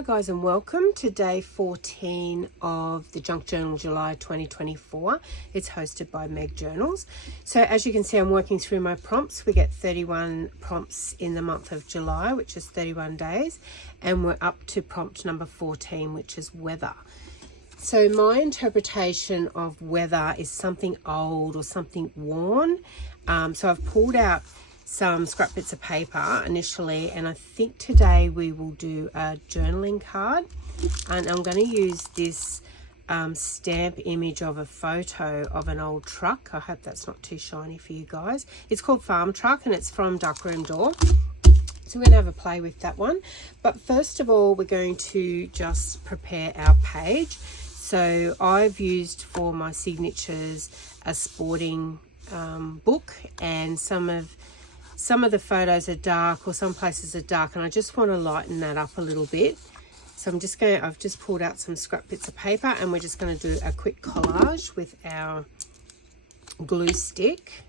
Hi guys, and welcome to day 14 of the Junk Journal July 2024. It's hosted by Meg Journals. So as you can see, I'm working through my prompts. We get 31 prompts in the month of July, which is 31 days, and we're up to prompt number 14, which is weather. So my interpretation of weather is something old or something worn. So I've pulled out some scrap bits of paper initially, and I think today we will do a journaling card, and I'm going to use this stamp image of a photo of an old truck. I hope that's not too shiny for you guys. It's called Farm Truck and it's from Darkroom Door. So we're going to have a play with that one. But first of all, we're going to just prepare our page. So I've used for my signatures a sporting book, and some of the photos are dark, or some places are dark, and I just want to lighten that up a little bit. So I've just pulled out some scrap bits of paper, and we're just going to do a quick collage with our glue stick,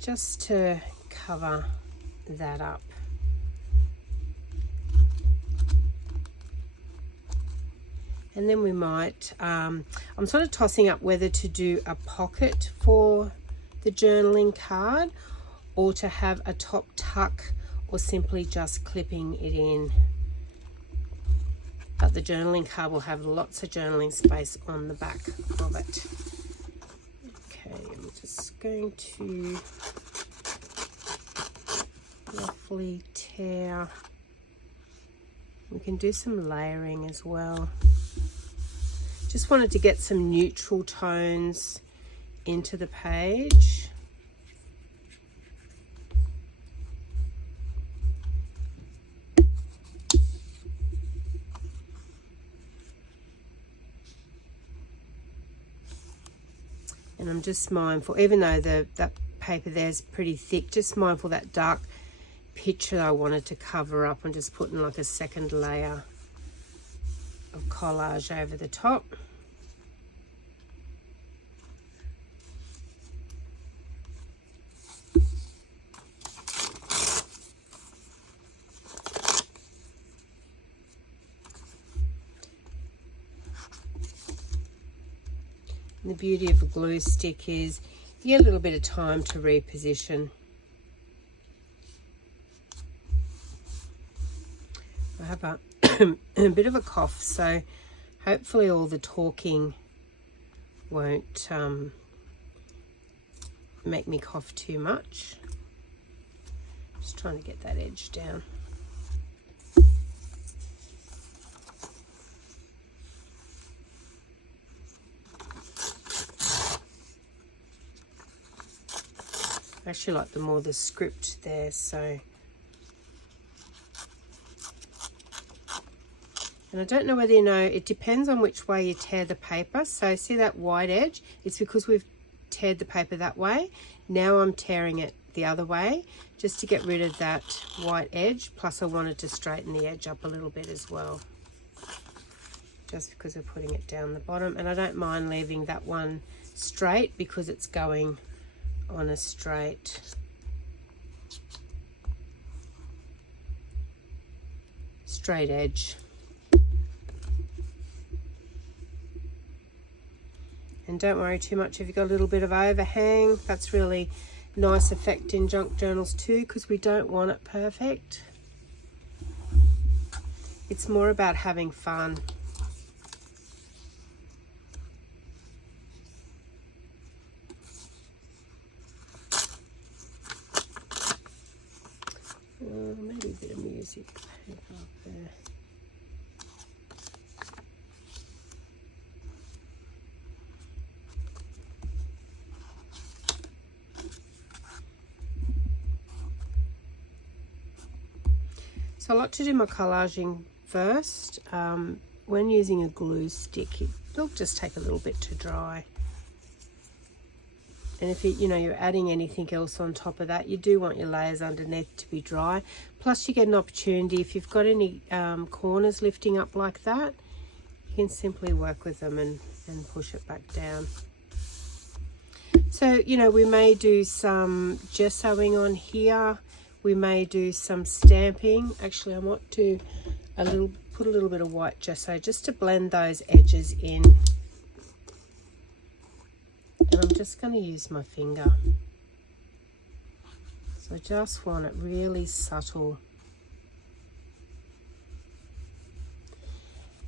just to cover that up. And then we might, I'm sort of tossing up whether to do a pocket for the journaling card or to have a top tuck, or simply just clipping it in. But the journaling card will have lots of journaling space on the back of it. Okay, I'm just going to roughly tear. We can do some layering as well. Just wanted to get some neutral tones into the page. And I'm just mindful, even though that paper there is pretty thick, just mindful that dark picture I wanted to cover up, and just putting like a second layer of collage over the top. And the beauty of a glue stick is you get a little bit of time to reposition. I have a bit of a cough, so hopefully all the talking won't make me cough too much. Just trying to get that edge down. I actually like the script there, so. And I don't know whether you know, it depends on which way you tear the paper. So see that white edge? It's because we've teared the paper that way. Now I'm tearing it the other way, just to get rid of that white edge. Plus I wanted to straighten the edge up a little bit as well, just because we're putting it down the bottom. And I don't mind leaving that one straight because it's going on a straight edge. And don't worry too much if you've got a little bit of overhang. That's really nice effect in junk journals too, because we don't want it perfect. It's more about having fun. Maybe a bit of music paper up there. So I like to do my collaging first. When using a glue stick, it'll just take a little bit to dry. And if you're adding anything else on top of that, you do want your layers underneath to be dry. Plus you get an opportunity, if you've got any corners lifting up like that, you can simply work with them and push it back down. So, we may do some gessoing on here we may do some stamping. Actually, I might do put a little bit of white gesso just to blend those edges in. And I'm just going to use my finger. So I just want it really subtle.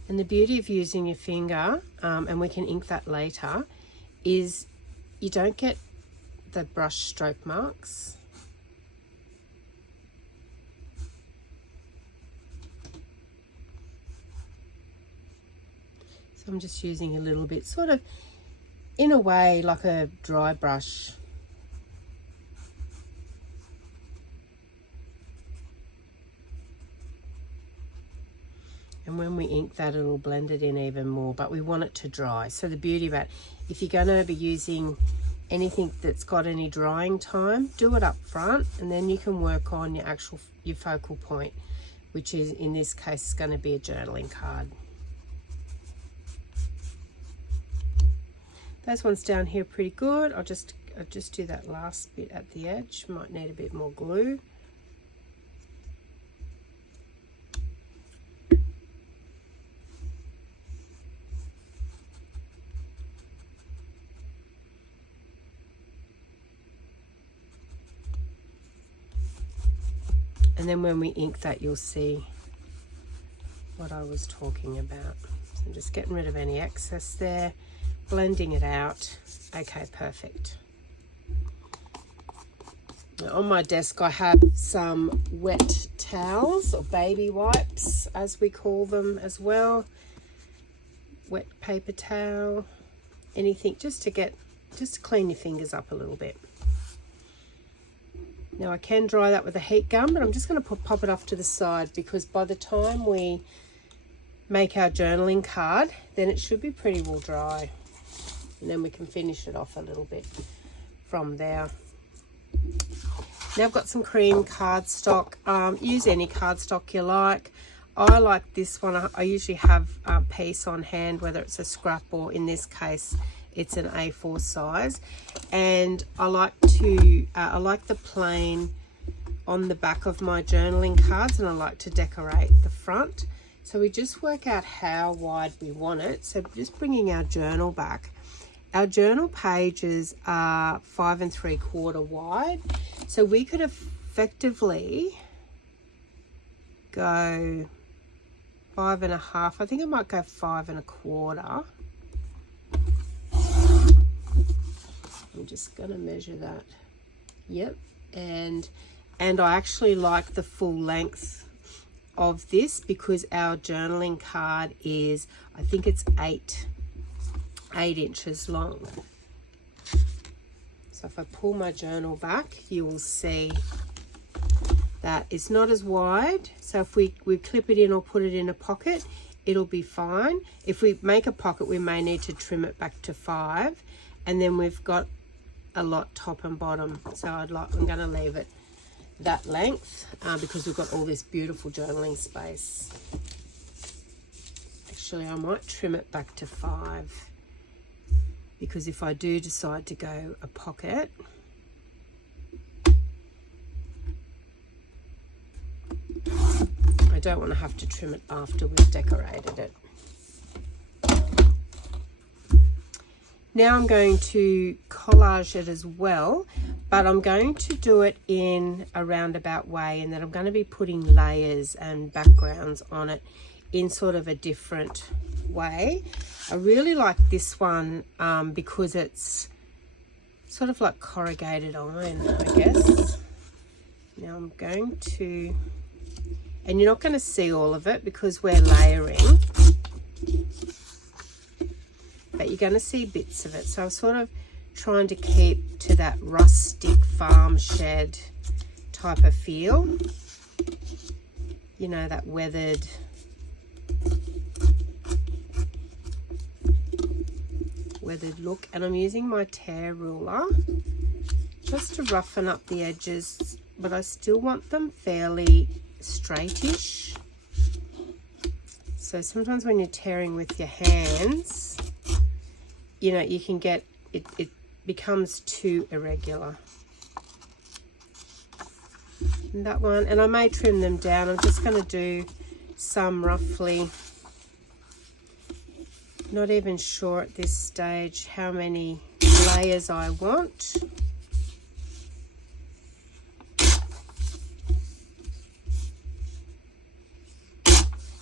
And the beauty of using your finger, and we can ink that later, is you don't get the brush stroke marks. So I'm just using a little bit, sort of in a way like a dry brush. And when we ink that, it'll blend it in even more, but we want it to dry. So the beauty about, if you're going to be using anything that's got any drying time, do it up front, and then you can work on your focal point, which is, in this case, is going to be a journaling card. Those ones down here are pretty good. I'll just do that last bit at the edge. Might need a bit more glue. And then when we ink that, you'll see what I was talking about. So I'm just getting rid of any excess there, blending it out. Okay, perfect. Now on my desk, I have some wet towels, or baby wipes, as we call them as well. Wet paper towel, anything just to clean your fingers up a little bit. Now I can dry that with a heat gun, but I'm just going to pop it off to the side, because by the time we make our journaling card, then it should be pretty well dry. And then we can finish it off a little bit from there. Now I've got some cream cardstock. Use any cardstock you like. I like this one. I usually have a piece on hand, whether it's a scrap or, in this case, it's an A4 size. And I like the plain on the back of my journaling cards, and I like to decorate the front. So we just work out how wide we want it. So just bringing our journal back. Our journal pages are 5 3/4 wide. So we could effectively go 5 1/2. I think I might go 5 1/4. I'm just going to measure that. Yep. And I actually like the full length of this, because our journaling card is, I think it's 8 inches long. So if I pull my journal back, you will see that it's not as wide. So if we clip it in or put it in a pocket, it'll be fine. If we make a pocket, we may need to trim it back to 5, and then we've got a lot top and bottom. So I'm going to leave it that length, because we've got all this beautiful journaling space. Actually, I might trim it back to 5, because if I do decide to go a pocket, I don't want to have to trim it after we've decorated it. Now I'm going to collage it as well, but I'm going to do it in a roundabout way, and then I'm going to be putting layers and backgrounds on it in sort of a different way. I really like this one because it's sort of like corrugated iron, I guess. Now I'm going to, and you're not going to see all of it because we're layering, but you're going to see bits of it. So I'm sort of trying to keep to that rustic farm shed type of feel. You know, that weathered look. And I'm using my tear ruler just to roughen up the edges, but I still want them fairly straightish. So sometimes when you're tearing with your hands, you know, you can get it becomes too irregular. And that one, and I may trim them down. I'm just going to do some roughly, not even sure at this stage how many layers I want.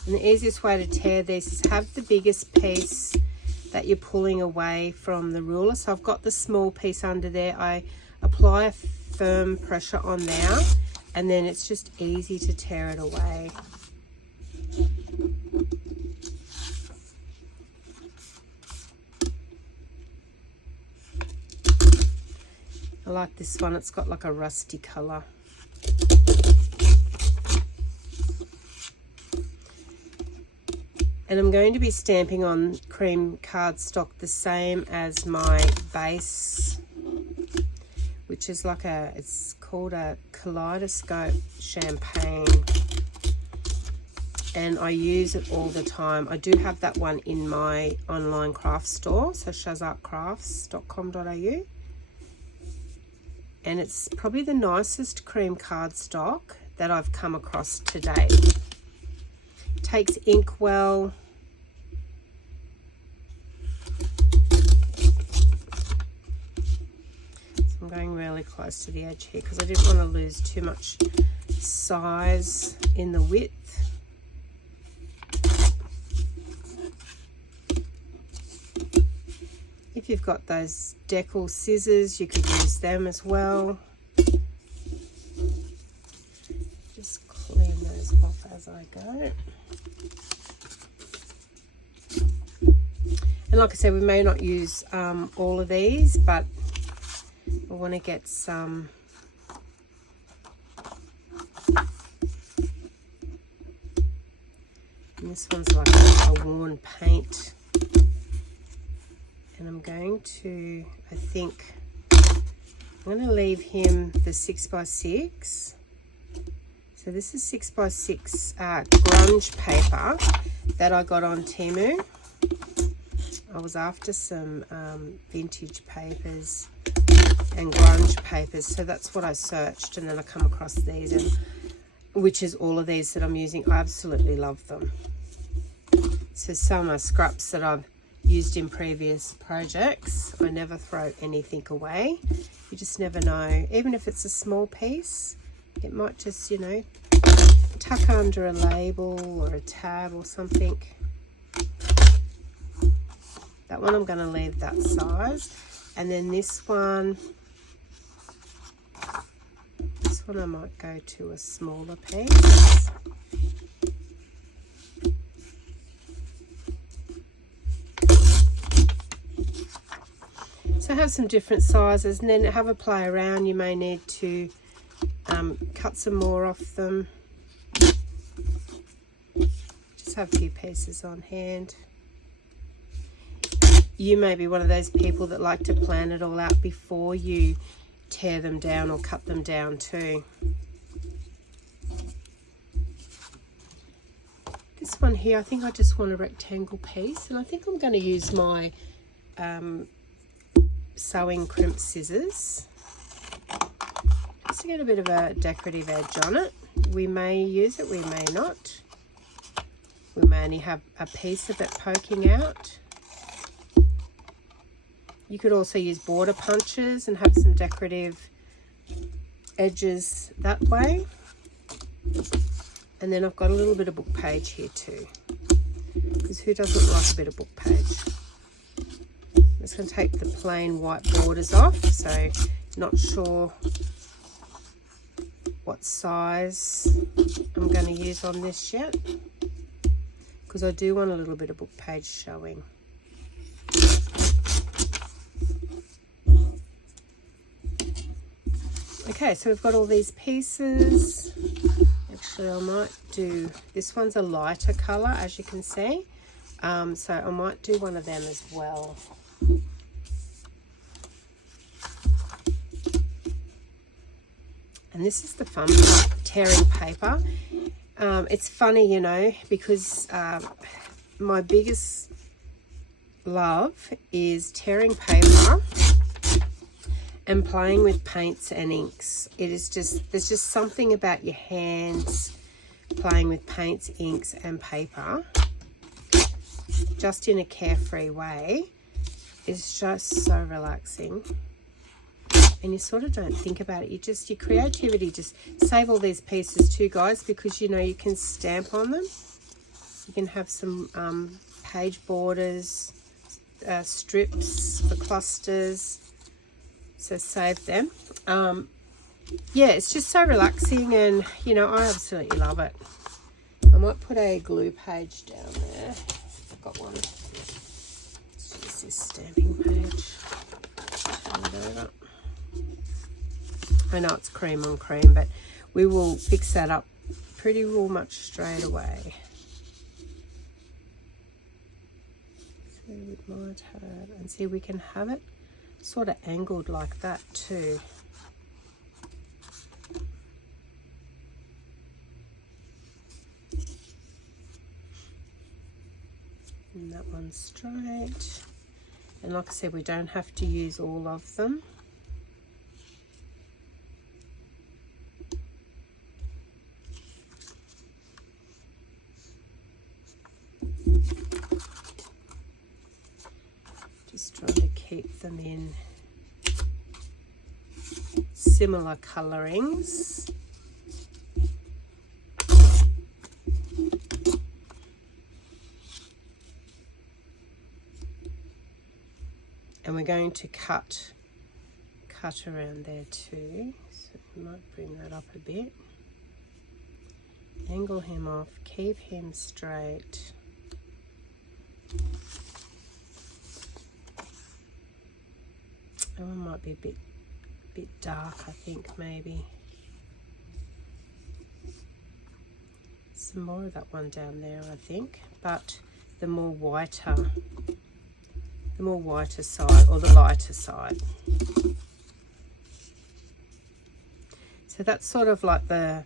And the easiest way to tear this is have the biggest piece that you're pulling away from the ruler. So I've got the small piece under there. I apply a firm pressure on there, and then it's just easy to tear it away. I like this one. It's got like a rusty colour. And I'm going to be stamping on cream cardstock the same as my base, which is like it's called a Kaleidoscope Champagne. And I use it all the time. I do have that one in my online craft store, so shazartcrafts.com.au. And it's probably the nicest cream cardstock that I've come across to date. Takes ink well. So I'm going really close to the edge here because I didn't want to lose too much size in the width. If you've got those decal scissors, you could use them as well. Just clean those off as I go. And like I said, we may not use all of these, but I want to get some and this one's like a worn paint. And I'm going to, I think, I'm going to leave him the 6x6. So this is 6x6 grunge paper that I got on Temu. I was after some vintage papers and grunge papers, so that's what I searched, and then I come across these, and which is all of these that I'm using. I absolutely love them. So some are scraps that I've used in previous projects. I never throw anything away. You just never know. Even if it's a small piece, it might just, you know, tuck under a label or a tab or something. That one I'm going to leave that size. And then this one I might go to a smaller piece. So have some different sizes, and then have a play around. You may need to cut some more off them. Just have a few pieces on hand. You may be one of those people that like to plan it all out before you tear them down or cut them down too. This one here, I think I just want a rectangle piece, and I think I'm going to use my sewing crimp scissors just to get a bit of a decorative edge on it. We may use it, we may not. We may only have a piece of it poking out. You could also use border punches and have some decorative edges that way. And then I've got a little bit of book page here too, because who doesn't like a bit of book page? I'm just going to take the plain white borders off, so not sure what size I'm going to use on this yet, because I do want a little bit of book page showing. Okay, so we've got all these pieces. Actually, I might do, this one's a lighter colour, as you can see. So I might do one of them as well. And this is the fun part, tearing paper. It's funny, you know, because my biggest love is tearing paper and playing with paints and inks. It is just, there's just something about your hands playing with paints, inks and paper, just in a carefree way, is just so relaxing. And you sort of don't think about it. Your creativity, just save all these pieces too, guys, because you know you can stamp on them. You can have some page borders, strips for clusters. So save them. Yeah, it's just so relaxing, and you know, I absolutely love it. I might put a glue page down there. I've got one. Let's use this stamping page. Turn it over. I know it's cream on cream, but we will fix that up pretty much straight away. So we might have, and see, we can have it sort of angled like that too. And that one's straight. And like I said, we don't have to use all of them. Just trying to keep them in similar colorings. And we're going to cut around there too. So we might bring that up a bit. Angle him off, keep him straight. That one might be a bit dark, I think, maybe. Some more of that one down there, I think, but the more whiter side, or the lighter side. So that's sort of like the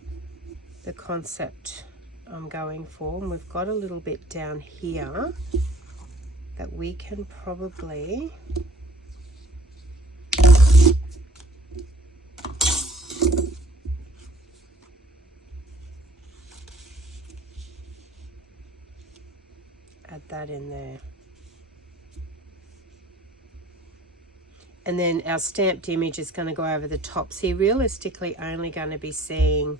concept I'm going for. And we've got a little bit down here that we can probably add that in there. And then our stamped image is going to go over the top. So you're realistically only going to be seeing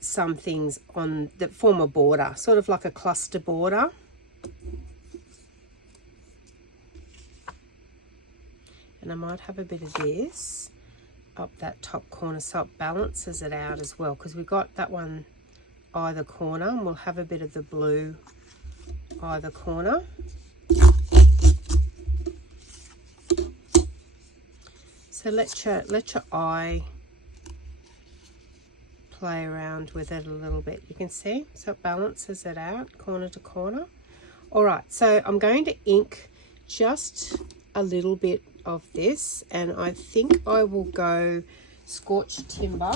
some things on that form a border, sort of like a cluster border. And I might have a bit of this up that top corner so it balances it out as well, because we've got that one either corner, and we'll have a bit of the blue either corner. So let your eye play around with it a little bit. You can see, so it balances it out corner to corner. All right, so I'm going to ink just a little bit of this, and I think I will go Scorched Timber,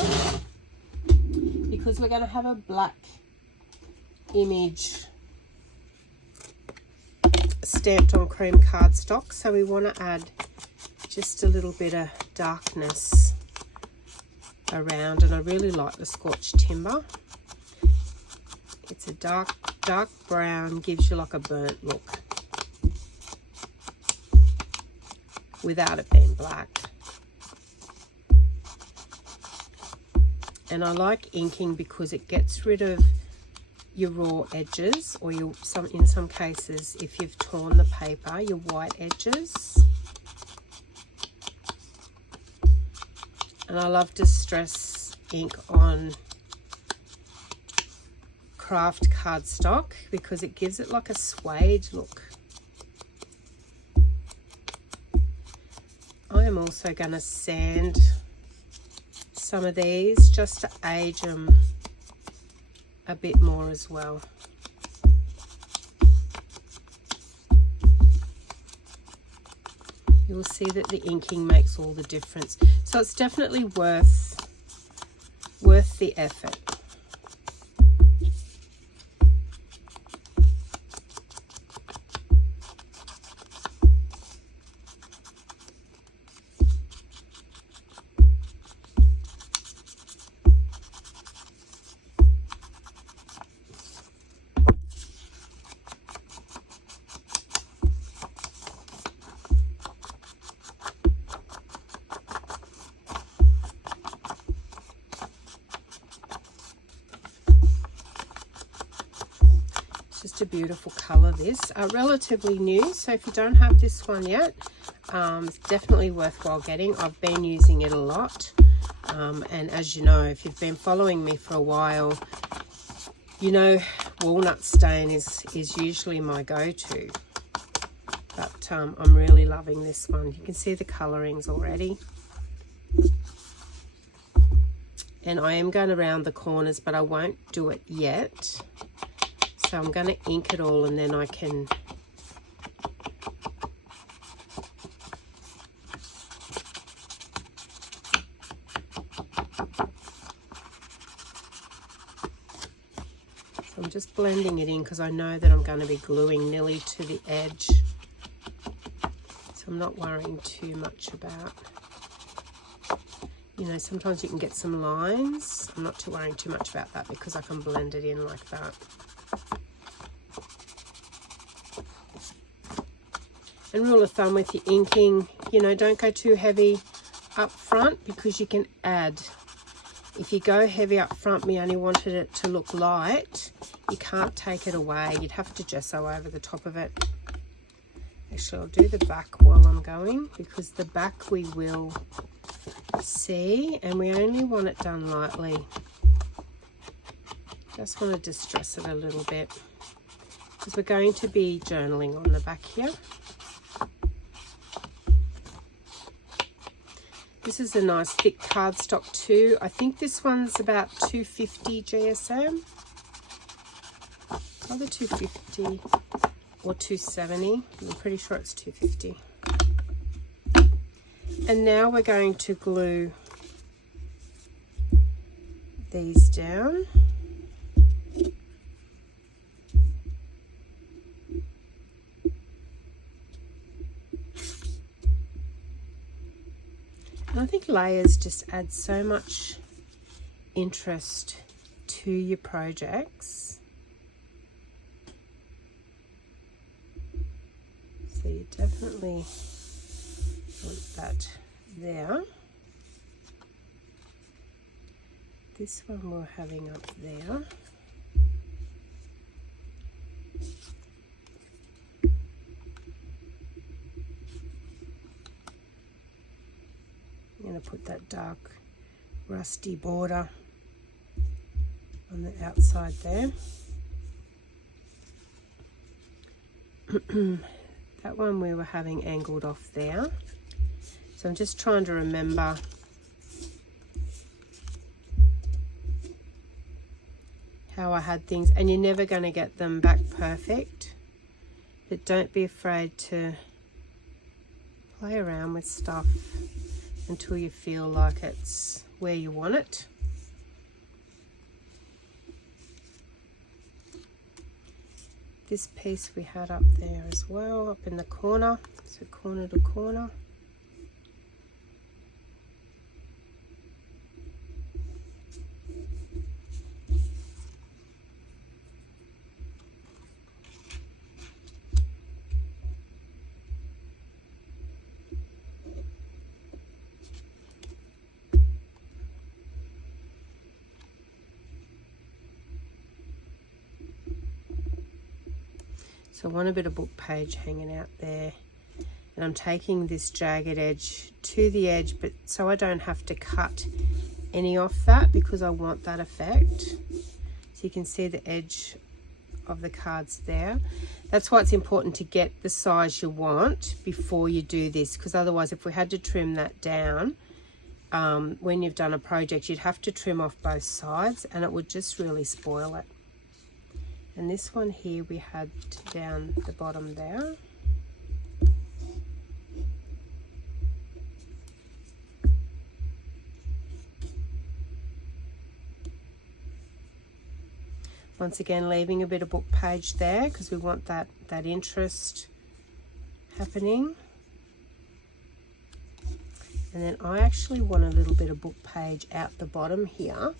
because we're going to have a black image stamped on cream cardstock, so we want to add just a little bit of darkness around, and I really like the Scorched Timber. It's a dark brown, gives you like a burnt look without it being black. And I like inking because it gets rid of your raw edges, or in some cases, if you've torn the paper, your white edges. And I love Distress ink on craft cardstock because it gives it like a suede look. I am also going to sand some of these just to age them a bit more as well. You'll see that the inking makes all the difference. So it's definitely worth the effort. It's just a beautiful colour, this. Relatively new, so if you don't have this one yet, it's definitely worthwhile getting. I've been using it a lot. And as you know, if you've been following me for a while, you know walnut stain is usually my go-to. But I'm really loving this one. You can see the colourings already. And I am going around the corners, but I won't do it yet. So I'm going to ink it all, and then I can I'm just blending it in because I know that I'm going to be gluing nearly to the edge. So I'm not worrying too much about, you know, sometimes you can get some lines. I'm not too worrying too much about that because I can blend it in like that. And rule of thumb with your inking, you know, don't go too heavy up front because you can add. If you go heavy up front, we only wanted it to look light, you can't take it away. You'd have to gesso over the top of it. Actually, I'll do the back while I'm going, because the back we will see, and we only want it done lightly. Just want to distress it a little bit because we're going to be journaling on the back here. This is a nice thick cardstock too. I think this one's about 250 GSM. Either 250 or 270. I'm pretty sure it's 250. And now we're going to glue these down. And I think layers just add so much interest to your projects. So you definitely want that there. This one we're having up there. I'm going to put that dark rusty border on the outside there. That one we were having angled off there. So I'm just trying to remember how I had things, and you're never going to get them back perfect, but don't be afraid to play around with stuff until you feel like it's where you want it. This piece we had up there as well, up in the corner, so corner to corner. So I want a bit of book page hanging out there, and I'm taking this jagged edge to the edge, but so I don't have to cut any off that, because I want that effect. So you can see the edge of the cards there. That's why it's important to get the size you want before you do this, because otherwise if we had to trim that down, when you've done a project, you'd have to trim off both sides and it would just really spoil it. And this one here we had down the bottom there. Once again, leaving a bit of book page there because we want that interest happening. And then I actually want a little bit of book page out the bottom here.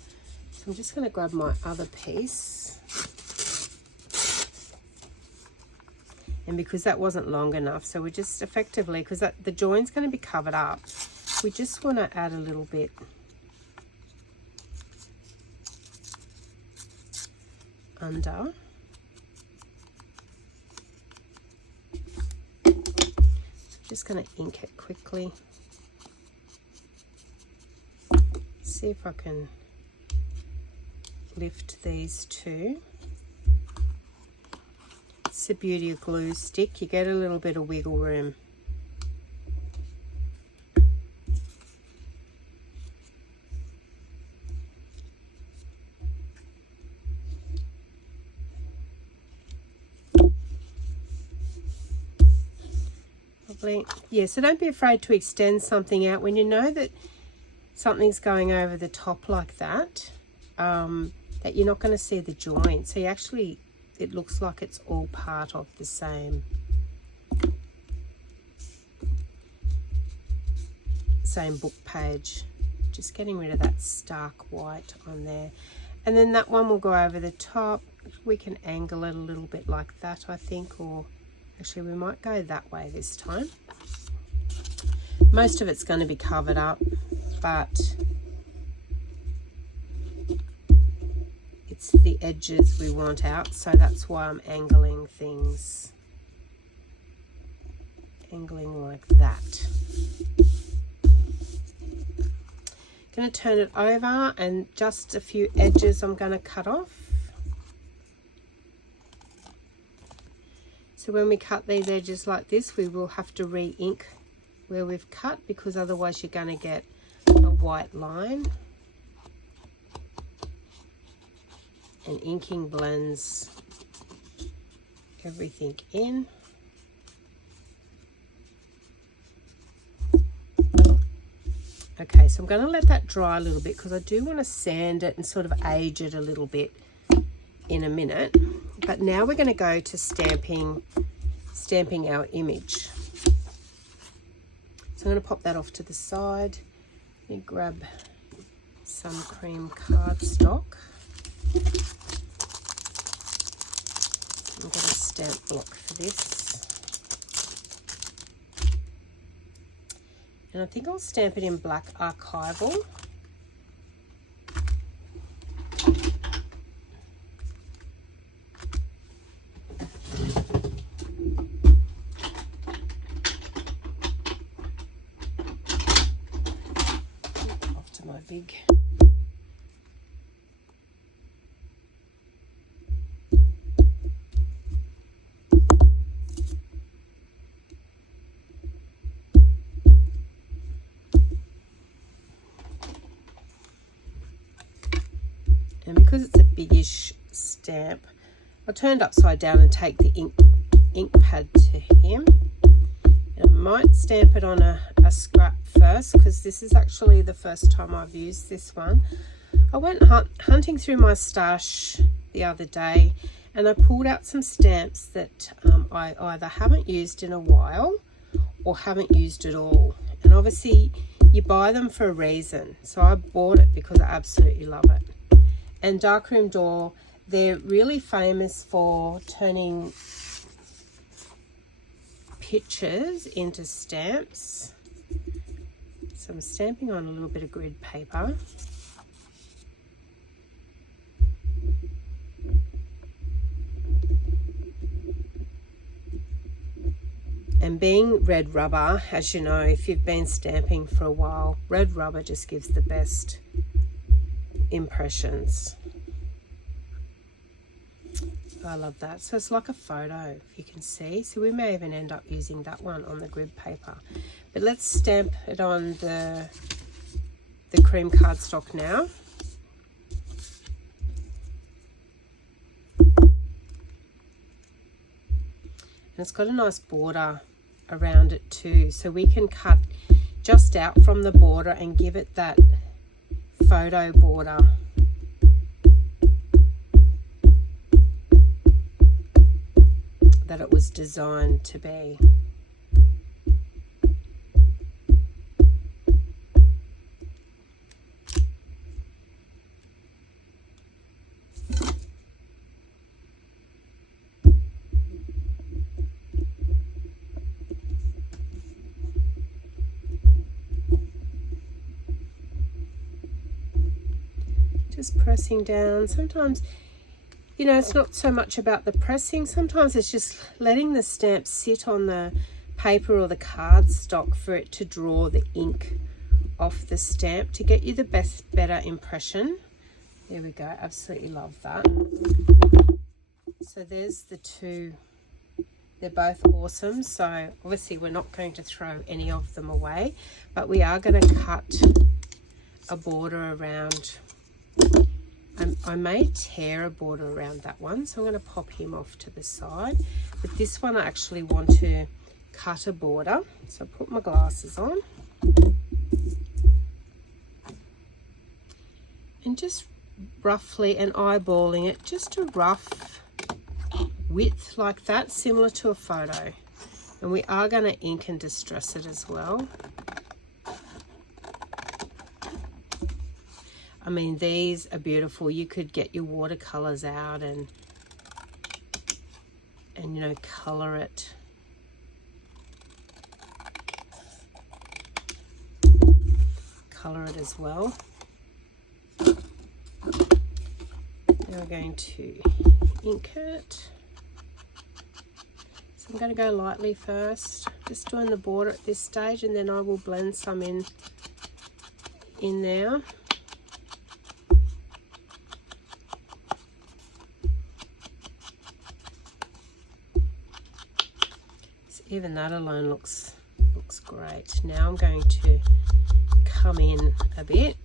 So I'm just going to grab my other piece. And because that wasn't long enough, so we just effectively, because the join's going to be covered up, we just want to add a little bit under. Just going to ink it quickly. See if I can lift these two. It's the beauty of glue stick. You get a little bit of wiggle room. Yeah, so don't be afraid to extend something out when you know that something's going over the top like that, that you're not going to see the joint. So you actually, it looks like it's all part of the same book page. Just getting rid of that stark white on there. And then that one will go over the top. We can angle it a little bit like that, I think, or actually we might go that way this time. Most of it's going to be covered up, but it's the edges we want out, so that's why I'm angling things. Angling like that. Going to turn it over, and just a few edges I'm going to cut off. So when we cut these edges like this, we will have to re-ink where we've cut, because otherwise you're going to get a white line. And inking blends everything in. Okay, so I'm going to let that dry a little bit because I do want to sand it and sort of age it a little bit in a minute. But now we're going to go to stamping our image. So I'm going to pop that off to the side. Let me grab some cream cardstock. I've got a stamp block for this. And I think I'll stamp it in black archival. Off to my big and because it's a biggish stamp, I turned upside down and take the ink pad to him. And I might stamp it on a scrap first, because this is actually the first time I've used this one. I went hunting through my stash the other day, and I pulled out some stamps that I either haven't used in a while or haven't used at all. And obviously you buy them for a reason. So I bought it because I absolutely love it. And Darkroom Door, they're really famous for turning pictures into stamps. So I'm stamping on a little bit of grid paper. And being red rubber, as you know, if you've been stamping for a while, red rubber just gives the best impressions. I love that. So it's like a photo, if you can see. So we may even end up using that one on the grid paper. But let's stamp it on the cream cardstock now. And it's got a nice border around it too, so we can cut just out from the border and give it that photo border. That it was designed to be. Just pressing down. Sometimes, you know, it's not so much about the pressing. Sometimes it's just letting the stamp sit on the paper or the cardstock for it to draw the ink off the stamp to get you the better impression. There we go, absolutely love that. So there's the two. They're both awesome. So obviously we're not going to throw any of them away, but we are going to cut a border around. I may tear a border around that one, so I'm going to pop him off to the side. But this one I actually want to cut a border. So I put my glasses on. And just roughly and eyeballing it, just a rough width like that, similar to a photo. And we are going to ink and distress it as well. I mean, these are beautiful. You could get your watercolors out and you know, color it. Color it as well. Now we're going to ink it. So I'm going to go lightly first, just doing the border at this stage, and then I will blend some in there. So even that alone looks great. Now I'm going to come in a bit.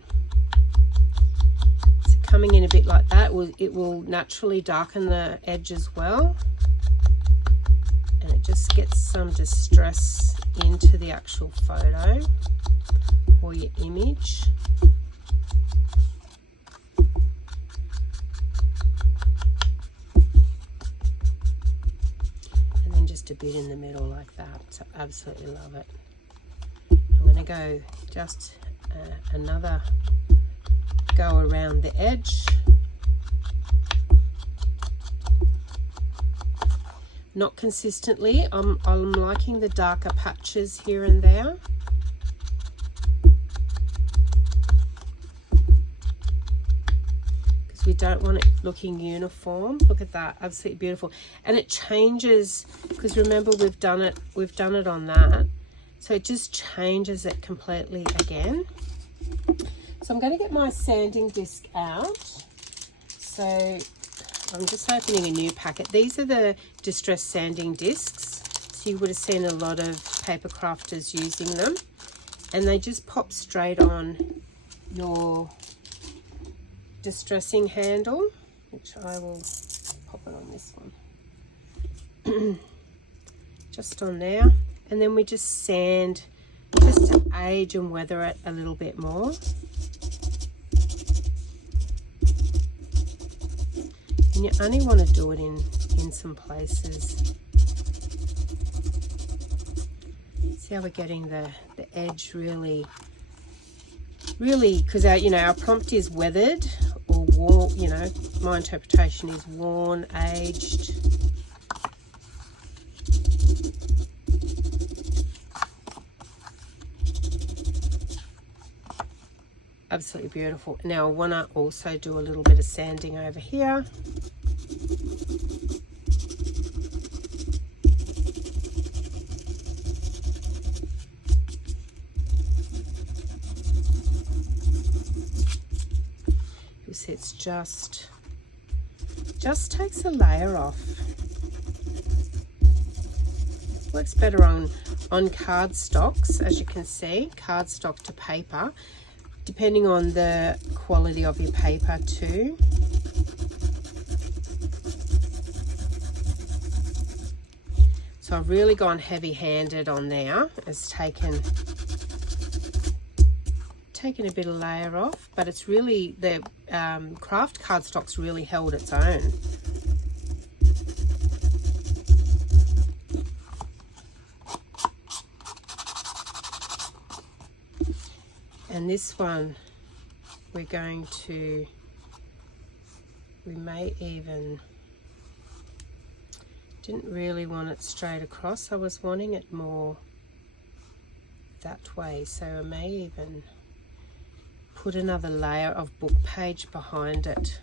So coming in a bit like that, it will naturally darken the edge as well. And it just gets some distress into the actual photo or your image. And then just a bit in the middle like that. So I absolutely love it. I'm going to go just another go around the edge. Not consistently. I'm liking the darker patches here and there. Because we don't want it looking uniform. Look at that, absolutely beautiful. And it changes, because remember we've done it on that. So it just changes it completely again. So I'm going to get my sanding disc out. So I'm just opening a new packet. These are the distress sanding discs. So you would have seen a lot of paper crafters using them. And they just pop straight on your distressing handle, which I will pop it on this one. Just on there. And then we just sand just to age and weather it a little bit more. And you only want to do it in some places. See how we're getting the edge really, because our prompt is weathered or worn. You know, my interpretation is worn, aged. Absolutely beautiful. Now I want to also do a little bit of sanding over here. You'll see it's just takes a layer off. Works better on cardstocks, as you can see, cardstock to paper. Depending on the quality of your paper too. So I've really gone heavy-handed on there. It's taken a bit of layer off, but it's really, the craft cardstock's really held its own. And this one, we may even, didn't really want it straight across. I was wanting it more that way. So I may even put another layer of book page behind it.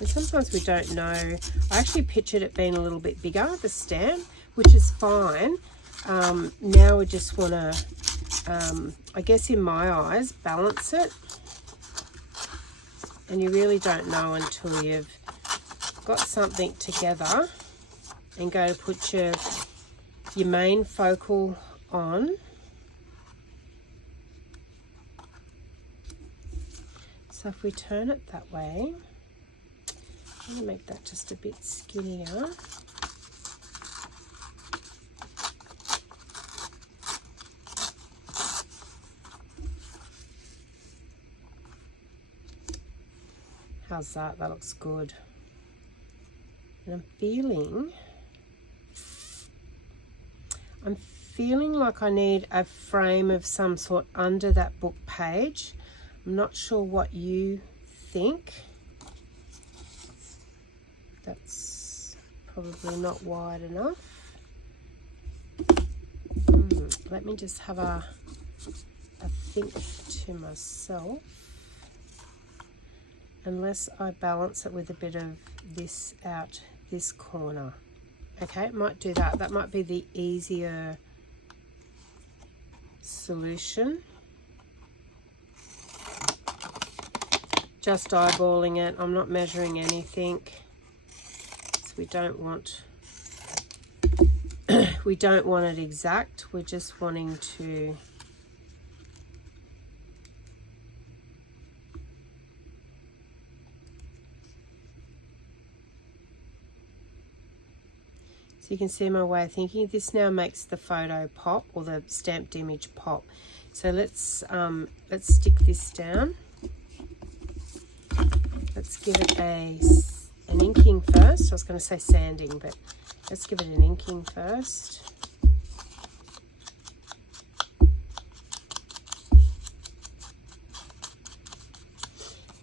And sometimes we don't know. I actually pictured it being a little bit bigger, the stamp, which is fine. Now we just want to, I guess in my eyes, balance it. And you really don't know until you've got something together and go to put your main focal on. So if we turn it that way, I'm going to make that just a bit skinnier. How's that? That looks good. And I'm feeling like I need a frame of some sort under that book page. I'm not sure what you think. That's probably not wide enough. Let me just have a think to myself. Unless I balance it with a bit of this out this corner. Okay, it might do that. That might be the easier solution. Just eyeballing it. I'm not measuring anything. So we don't want it exact. We're just wanting to you can see my way of thinking. This now makes the photo pop, or the stamped image pop. So let's stick this down. Let's give it an inking first. I was going to say sanding, but let's give it an inking first.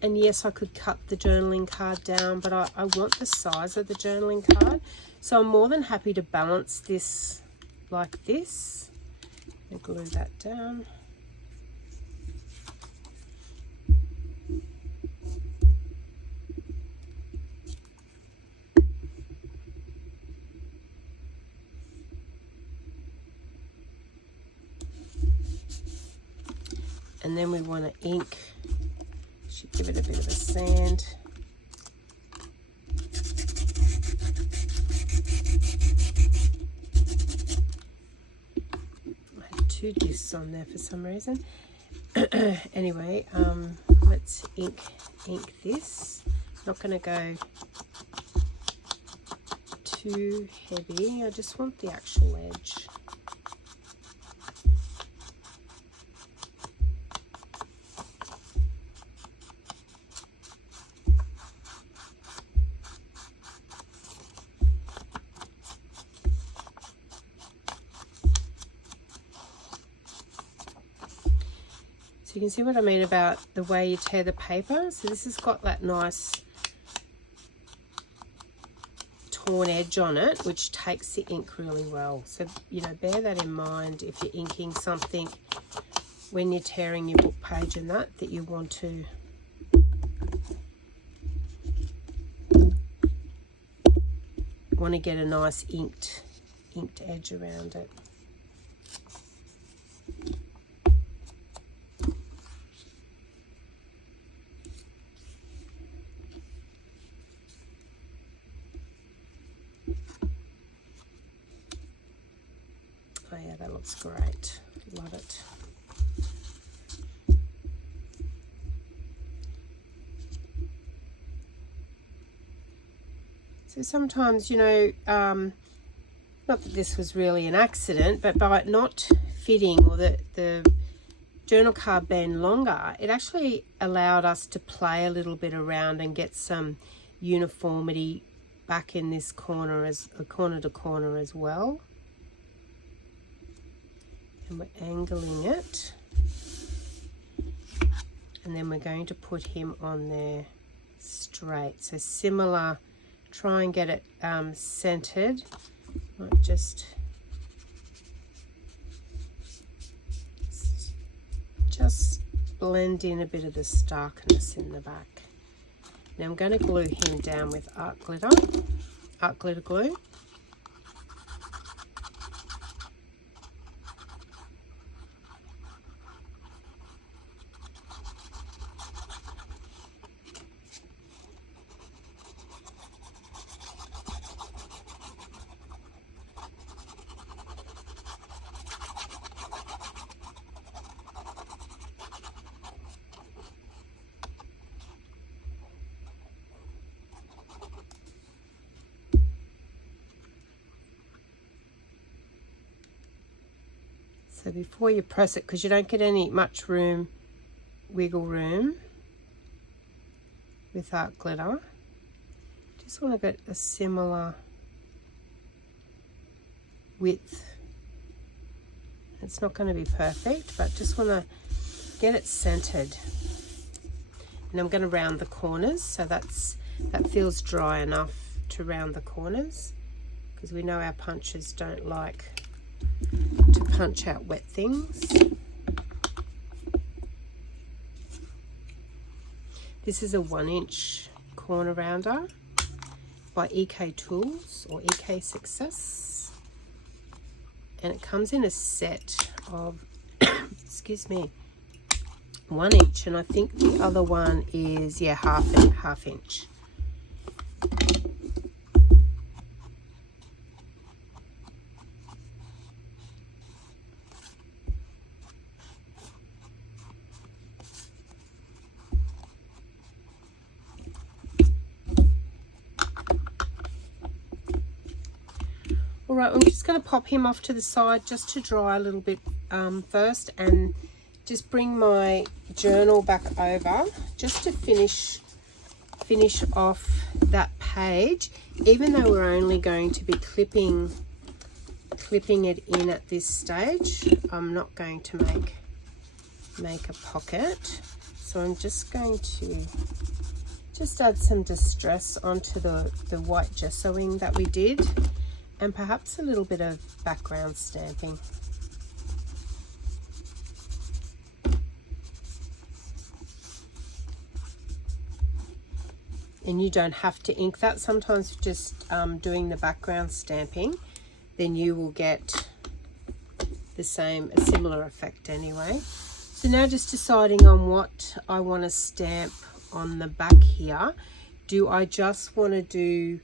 And yes, I could cut the journaling card down, but I want the size of the journaling card. So I'm more than happy to balance this like this. And glue that down. And then we want to ink. Should give it a bit of a sand. Two discs on there for some reason. Anyway, let's ink this. Not going to go too heavy. I just want the actual edge. You can see what I mean about the way you tear the paper. So this has got that nice torn edge on it, which takes the ink really well. So, you know, bear that in mind if you're inking something when you're tearing your book page and that you want to get a nice inked edge around it. Oh yeah, that looks great. Love it. So sometimes, you know, not that this was really an accident, but by it not fitting, or the journal card being longer, it actually allowed us to play a little bit around and get some uniformity back in this corner, as corner to corner as well. And we're angling it, and then we're going to put him on there straight. So similar, try and get it centered, not just blend in a bit of the starkness in the back. Now I'm going to glue him down with art glitter glue. So before you press it, because you don't get much wiggle room with art glitter, just want to get a similar width. It's not going to be perfect, but just want to get it centered. And I'm going to round the corners, so that feels dry enough to round the corners, because we know our punchers don't like to punch out wet things. This is a 1-inch corner rounder by EK Tools or EK Success, and it comes in a set of excuse me, 1 inch, and I think the other one is half inch. Alright, I'm just going to pop him off to the side just to dry a little bit first, and just bring my journal back over just to finish off that page. Even though we're only going to be clipping it in at this stage, I'm not going to make a pocket. So I'm just going to add some distress onto the white gessoing that we did, and perhaps a little bit of background stamping. And you don't have to ink that. Sometimes just doing the background stamping, then you will get a similar effect anyway. So now just deciding on what I want to stamp on the back here. Do I just want to do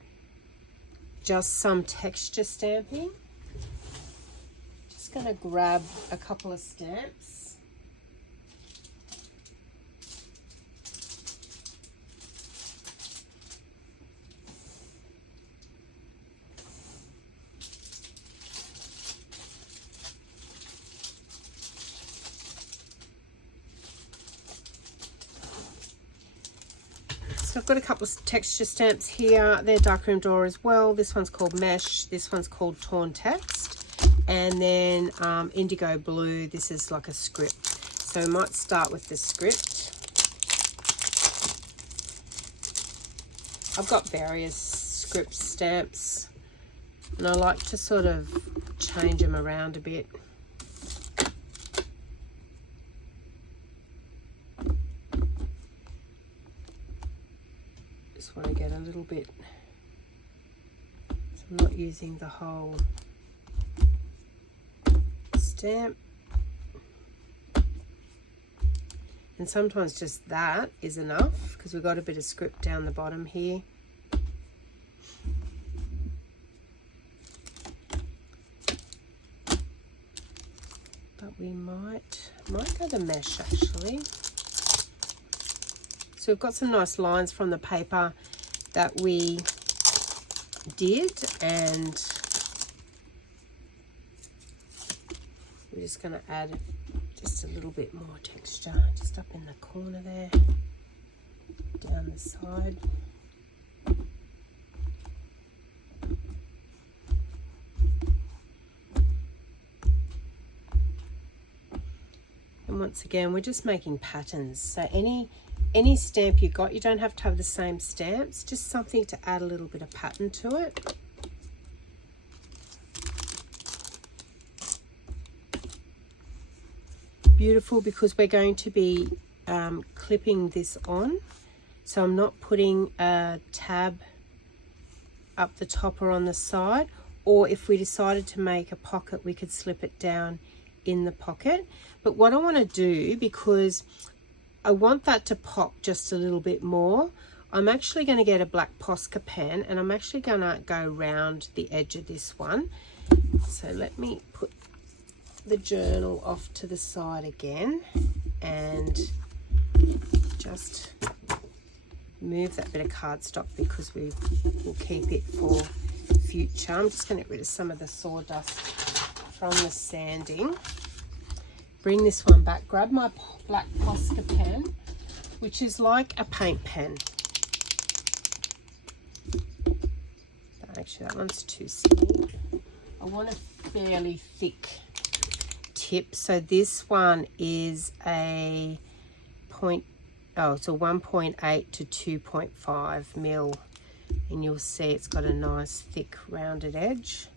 just some texture stamping? Just going to grab a couple of stamps. So I've got a couple of texture stamps here. They're Darkroom Drawer as well. This one's called Mesh. This one's called Torn Text. And then Indigo Blue. This is like a script. So we might start with the script. I've got various script stamps, and I like to sort of change them around a bit. Want to get a little bit, so I'm not using the whole stamp, and sometimes just that is enough because we've got a bit of script down the bottom here. But we might go the mesh actually. So we've got some nice lines from the paper that we did, and we're just going to add just a little bit more texture just up in the corner there, down the side. And once again, we're just making patterns. So any stamp you got, you don't have to have the same stamps, just something to add a little bit of pattern to it. Beautiful, because we're going to be clipping this on So I'm not putting a tab up the top or on the side, or if we decided to make a pocket, we could slip it down in the pocket. But what I want to do, because I want that to pop just a little bit more, I'm actually going to get a black Posca pen, and I'm actually going to go round the edge of this one. So let me put the journal off to the side again and just move that bit of cardstock, because we will keep it for future. I'm just going to get rid of some of the sawdust from the sanding. Bring this one back, grab my black Posca pen, which is like a paint pen. Actually, that one's too skinny. I want a fairly thick tip. So this one is a it's a 1.8 to 2.5 mil, and you'll see it's got a nice thick rounded edge.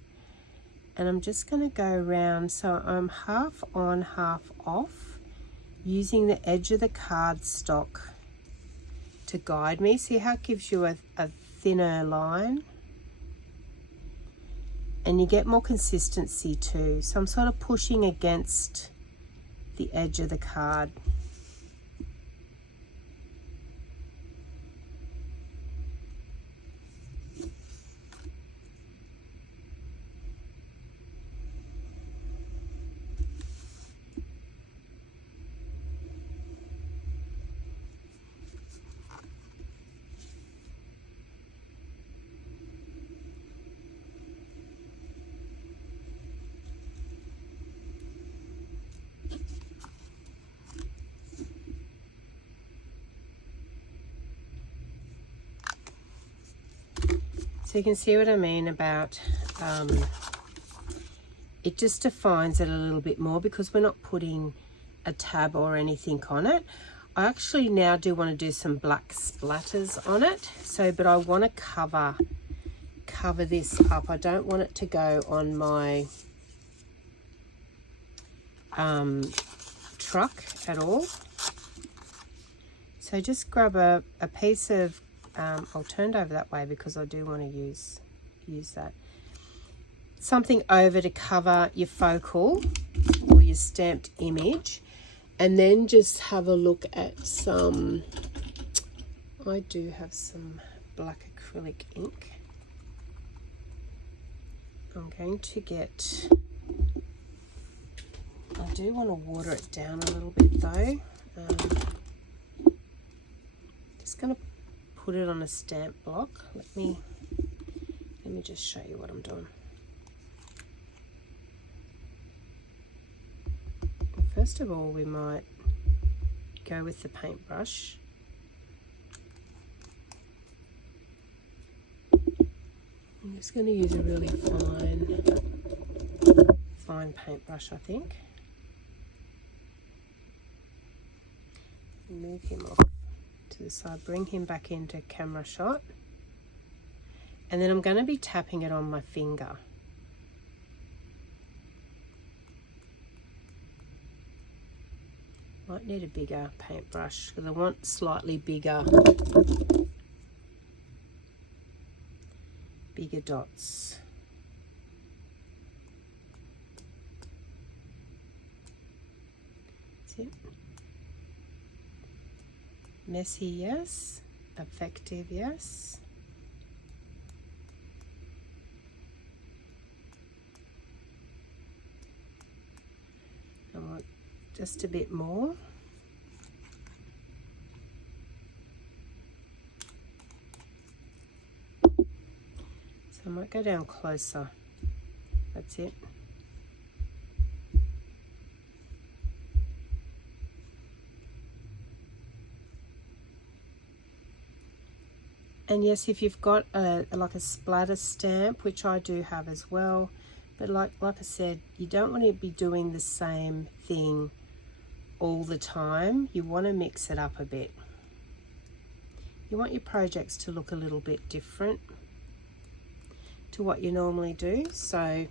And I'm just going to go around, so I'm half on, half off, using the edge of the cardstock to guide me. See how it gives you a thinner line? And you get more consistency too. So I'm sort of pushing against the edge of the card. So you can see what I mean about, it just defines it a little bit more, because we're not putting a tab or anything on it. I actually now do want to do some black splatters on it. So, but I want to cover this up. I don't want it to go on my truck at all. So just grab a piece of, I'll turn it over that way because I do want to use that. Something over to cover your focal or your stamped image, and then just have a look at some, I do have some black acrylic ink. I'm going to get, I do want to water it down a little bit though. Just going to put it on a stamp block. Let me just show you what I'm doing. First of all, we might go with the paintbrush. I'm just going to use a really fine paintbrush, I think. Move him off to the side, bring him back into camera shot, and then I'm going to be tapping it on my finger. Might need a bigger paintbrush because I want slightly bigger dots. That's it. Messy, yes. Effective, yes. I want just a bit more. So I might go down closer. That's it. And yes, if you've got like a splatter stamp, which I do have as well, but like I said, you don't want to be doing the same thing all the time. You want to mix it up a bit. You want your projects to look a little bit different to what you normally do. So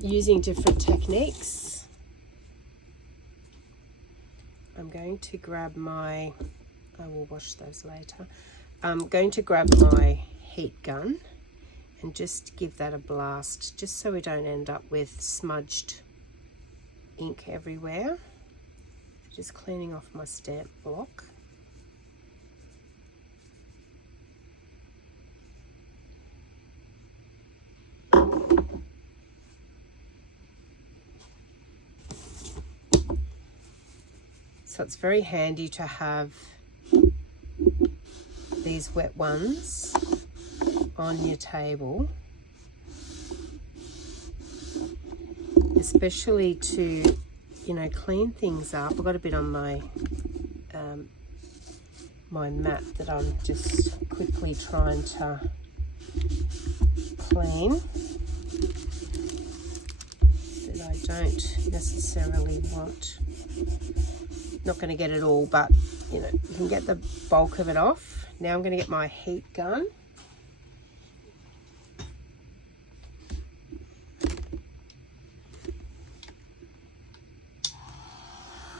using different techniques, I'm going to grab my I will wash those later. I'm going to grab my heat gun and just give that a blast, just so we don't end up with smudged ink everywhere. Just cleaning off my stamp block. So it's very handy to have these wet ones on your table, especially to, you know, clean things up. I've got a bit on my my mat that I'm just quickly trying to clean, that I don't necessarily want. Not going to get it all, but you know, you can get the bulk of it off. Now I'm going to get my heat gun.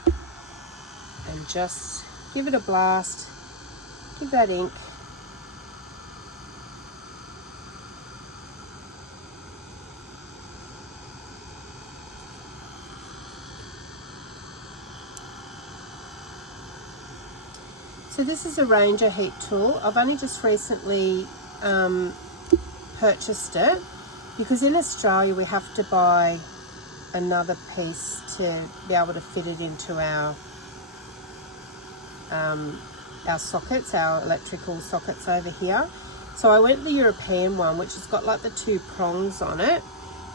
And just give it a blast, give that ink So this is a Ranger heat tool. I've only just recently purchased it, because in Australia we have to buy another piece to be able to fit it into our sockets, our electrical sockets over here. So I went the European one, which has got like the 2 prongs on it,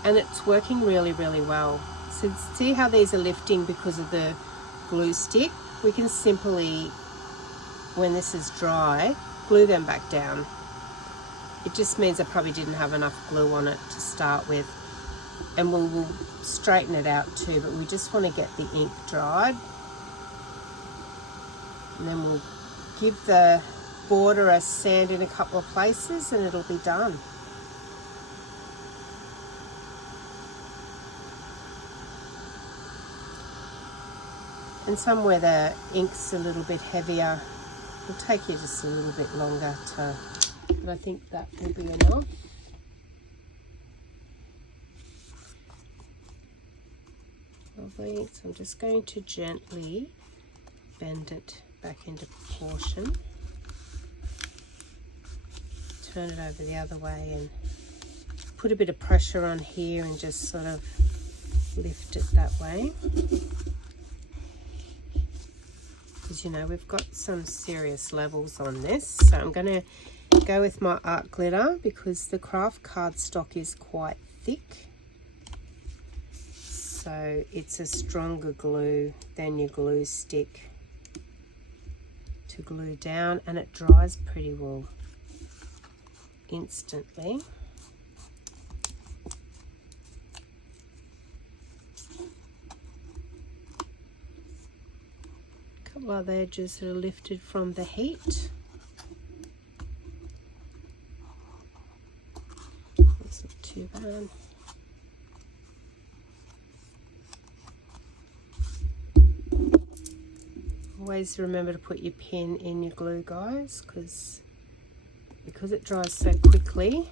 and it's working really, really well. So see how these are lifting because of the glue stick? We can simply, when this is dry, glue them back down. It just means I probably didn't have enough glue on it to start with, and we'll straighten it out too, but we just want to get the ink dried, and then we'll give the border a sand in a couple of places and it'll be done. And somewhere the ink's a little bit heavier, it'll take you just a little bit longer to, but I think that will be enough. Lovely. So I'm just going to gently bend it back into proportion. Turn it over the other way and put a bit of pressure on here and just sort of lift it that way. Because, you know, we've got some serious levels on this. So I'm going to go with my art glitter because the craft cardstock is quite thick. So it's a stronger glue than your glue stick to glue down, and it dries pretty well instantly. A couple other edges that are lifted from the heat. That's not too bad. Always remember to put your pin in your glue, guys, because it dries so quickly.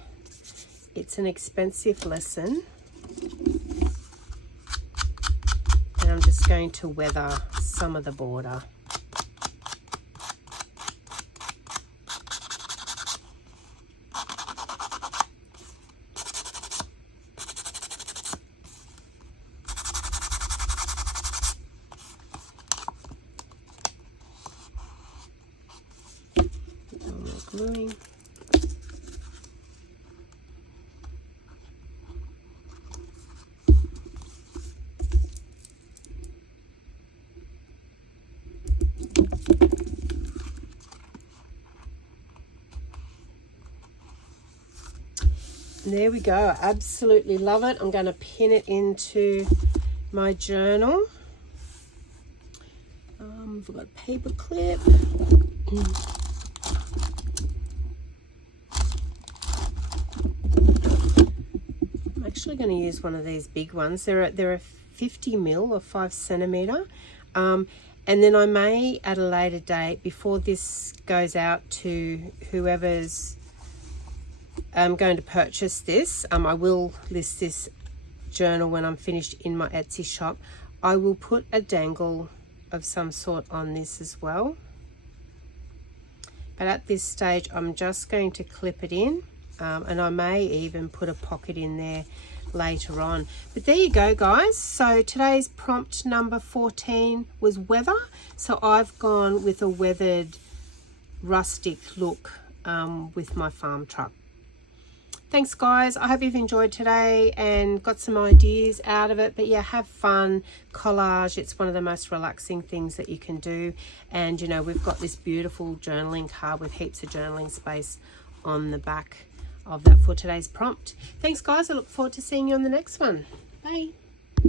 It's an expensive lesson, and I'm just going to weather some of the border. Gluing. And there we go. I absolutely love it. I'm going to pin it into my journal. I've got a paper clip. I'm actually going to use one of these big ones. They're a 50 mil or 5 centimeter, and And then I may at a later date, before this goes out to whoever's going to purchase this, I will list this journal when I'm finished in my Etsy shop. I will put a dangle of some sort on this as well. But at this stage, I'm just going to clip it in, and I may even put a pocket in there later on. But there you go, guys. So today's prompt number 14 was weather. So I've gone with a weathered rustic look with my farm truck. Thanks, guys. I hope you've enjoyed today and got some ideas out of it. But yeah, have fun. Collage, it's one of the most relaxing things that you can do. And you know, we've got this beautiful journaling card with heaps of journaling space on the back of that for today's prompt. Thanks, guys. I look forward to seeing you on the next one. Bye.